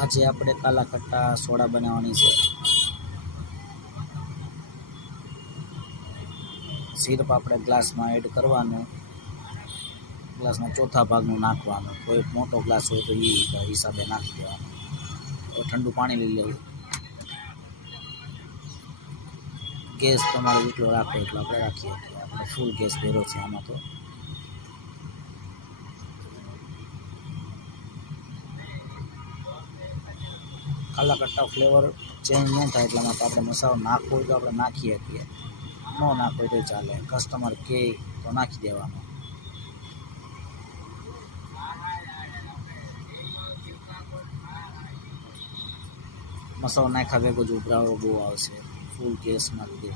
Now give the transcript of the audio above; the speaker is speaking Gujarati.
આજે આપણે કાલા ખટ્ટા સોડા બનાવવાની છે. સિરપ આપણે ગ્લાસમાં એડ કરવાનું, ગ્લાસના ચોથા ભાગનું નાખવાનું. કોઈ મોટો ગ્લાસ હોય તો એ હિસાબે નાખી દેવાનું. ઠંડુ પાણી લઈ લેવું. ગેસ તમારે જેટલો રાખો એટલો આપણે રાખીએ. આપણે ફૂલ ગેસ ભર્યો છે આમાં તો. કાલા ખટ્ટા ફ્લેવર ચેન્જ ન થાય એટલા માટે આપણે મસાલો નાખવો હોય તો આપણે નાખીએ છીએ, ન નાખવો હોય તો ચાલે. કસ્ટમર કહે તો નાખી દેવાનો. મસાલો નાખ્યા ભેગો જ ઉભરાવો બહુ આવશે ફૂલ ગેસમાં લીધે.